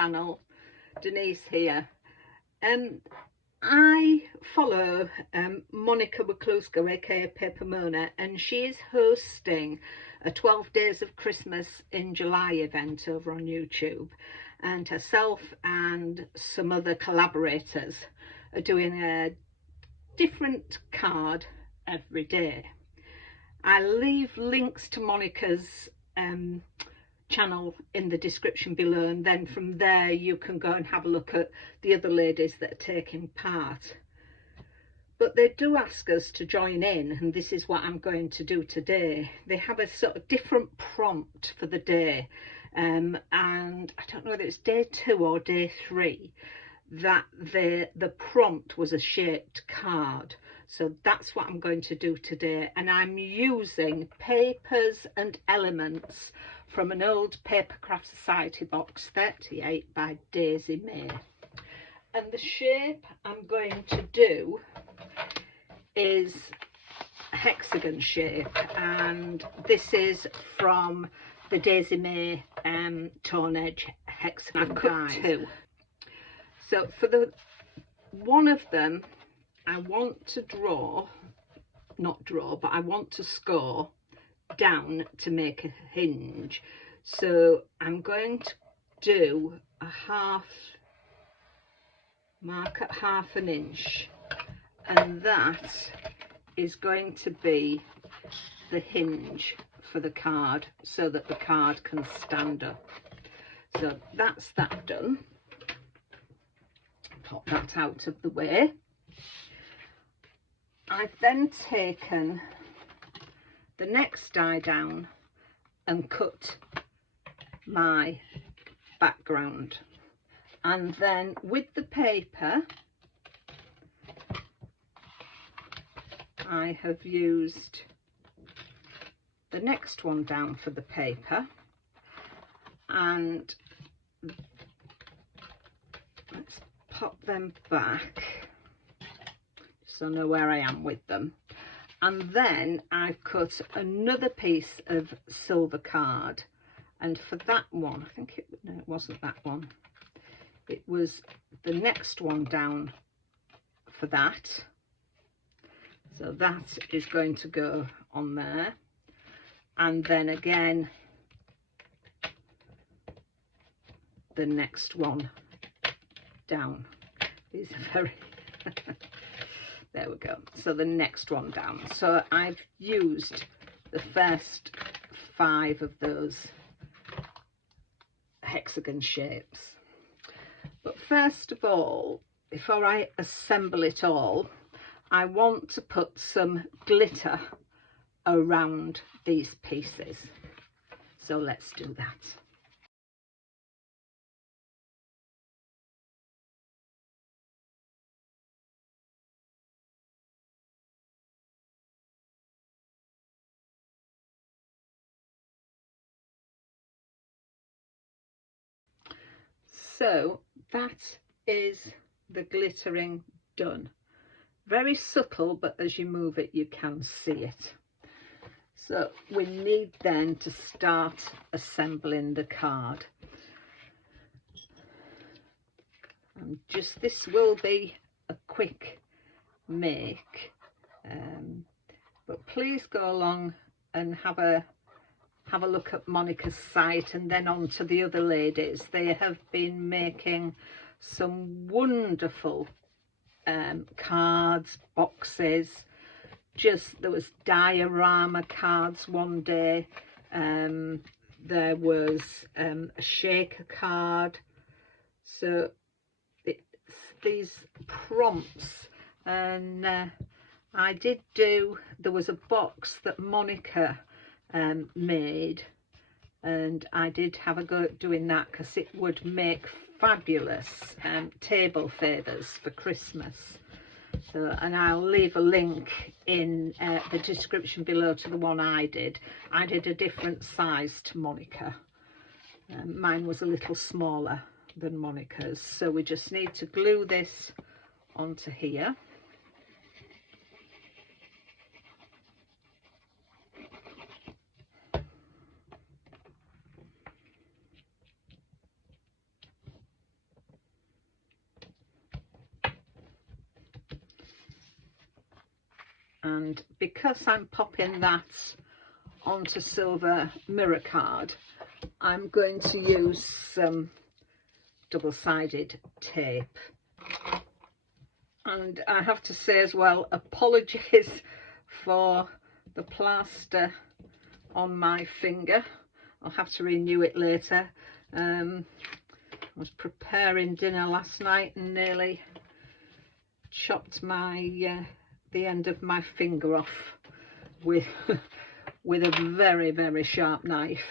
channel. Denise here. I follow Monika Wachluska, aka Paper Mona, and she is hosting a 12 Days of Christmas in July event over on YouTube, and herself and some other collaborators are doing a different card every day. I'll leave links to Monika's channel in the description below, and then from there you can go and have a look at the other ladies that are taking part. But they do ask us to join in, and this is what I'm going to do today. They have a sort of different prompt for the day, and I don't know whether it's day 2 or day 3 that the prompt was a shaped card. So that's what I'm going to do today, and I'm using papers and elements from an old Papercraft Society box 38 by Daisy Mae. And the shape I'm going to do is a hexagon shape, and this is from the Daisy Mae Tone Edge Hexagon. I've cut 2. So for the one of them, I want to but I want to score down to make a hinge. So I'm going to do a mark at 1/2 inch, and that is going to be the hinge for the card so that the card can stand up. So that's that done. Pop that out of the way. I've then taken the next die down and cut my background, and then with the paper I have used the next one down for the paper, and let's pop them back so I know where I am with them. And then I've cut another piece of silver card, and for that one, I think no, it wasn't that one, it was the next one down for that. So that is going to go on there, and then again the next one down. These are very there we go. So the next one down. So I've used the first 5 of those hexagon shapes. But first of all, before I assemble it all, I want to put some glitter around these pieces. So let's do that. So that is the glittering done. Very subtle, but as you move it you can see it. So we need then to start assembling the card. And just this will be a quick make, but please go along and have a look at Monika's site, and then on to the other ladies. They have been making some wonderful cards, boxes. There was diorama cards one day, there was a shaker card. So these prompts, and I did do, there was a box that Monika made, and I did have a go at doing that because it would make fabulous table favours for Christmas. So, and I'll leave a link in the description below to the one I did. I did a different size to Monika. Mine was a little smaller than Monika's. So we just need to glue this onto here. And because I'm popping that onto silver mirror card, I'm going to use some double-sided tape. And I have to say as well, apologies for the plaster on my finger. I'll have to renew it later. I was preparing dinner last night and nearly chopped my the end of my finger off with with a very, very sharp knife.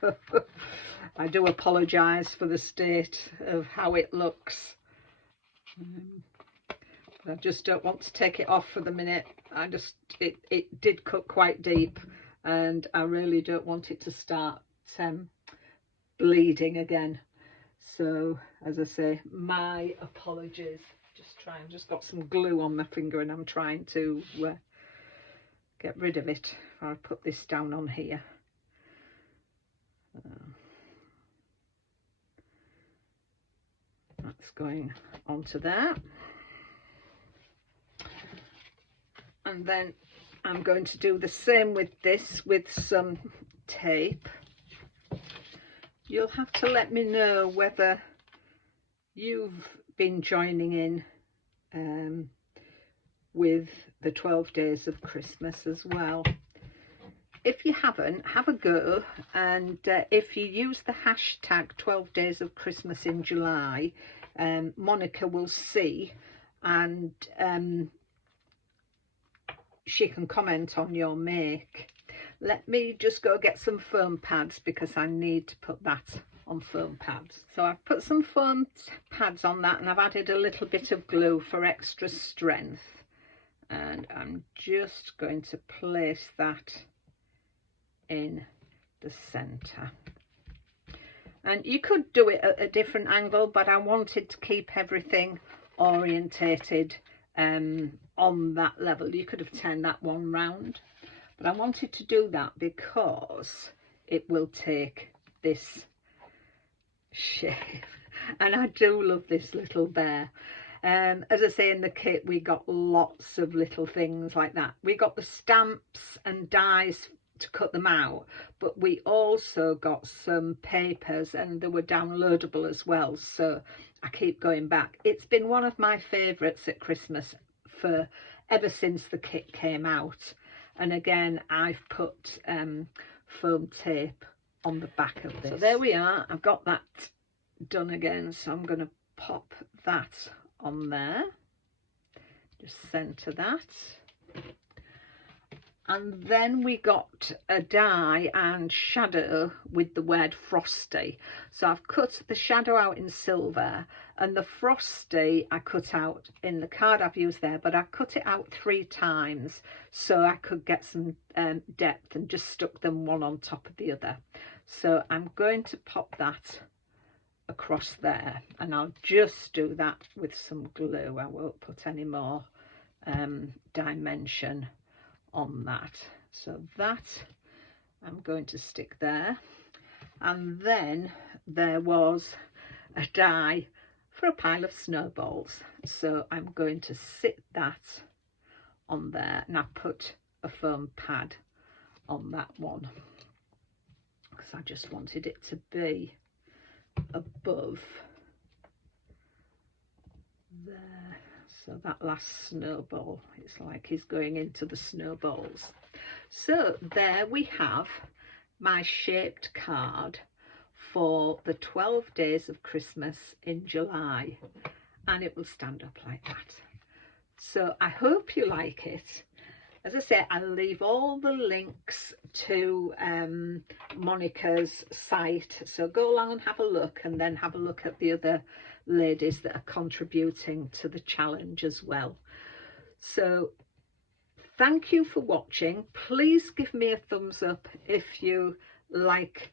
So I do apologise for the state of how it looks. I just don't want to take it off for the minute. It did cut quite deep, and I really don't want it to start bleeding again. So as I say, my apologies. Just got some glue on my finger and I'm trying to get rid of it before I put this down on here. That's going onto there. And then I'm going to do the same with this with some tape. You'll have to let me know whether you've been joining in with the 12 days of Christmas as well. If you haven't, have a go, and if you use the hashtag 12 days of Christmas in July, Monika will see, and she can comment on your make. Let me just go get some foam pads because I need to put that on foam pads. So I've put some foam pads on that, and I've added a little bit of glue for extra strength, and I'm just going to place that in the center. And you could do it at a different angle, but I wanted to keep everything orientated on that level. You could have turned that one round, but I wanted to do that because it will take this shape. And I do love this little bear. As I say, in the kit we got lots of little things like that. We got the stamps and dies to cut them out, but we also got some papers, and they were downloadable as well, so I keep going back. It's been one of my favourites at Christmas for ever since the kit came out. And again, I've put foam tape on the back of this. So there we are. I've got that done again, so I'm going to pop that on there, just centre that. And then we got a die and shadow with the word Frosty. So I've cut the shadow out in silver, and the Frosty I cut out in the card I've used there, but I cut it out 3 times so I could get some depth, and just stuck them one on top of the other. So I'm going to pop that across there, and I'll just do that with some glue. I won't put any more dimension on that. So that I'm going to stick there. And then there was a die for a pile of snowballs, so I'm going to sit that on there, and I put a foam pad on that one because I just wanted it to be above there. So that last snowball, it's like he's going into the snowballs. So there we have my shaped card for the 12 days of Christmas in July, and it will stand up like that. So I hope you like it. As I say, I'll leave all the links to Monika's site, so go along and have a look, and then have a look at the other ladies that are contributing to the challenge as well. So thank you for watching. Please give me a thumbs up if you like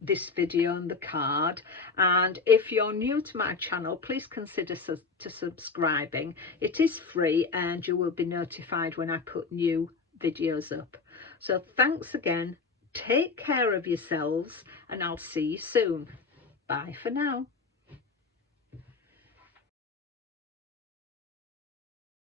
this video and the card, and if you're new to my channel, please consider subscribing. It is free, and you will be notified when I put new videos up. So thanks again, take care of yourselves, and I'll see you soon. Bye for now.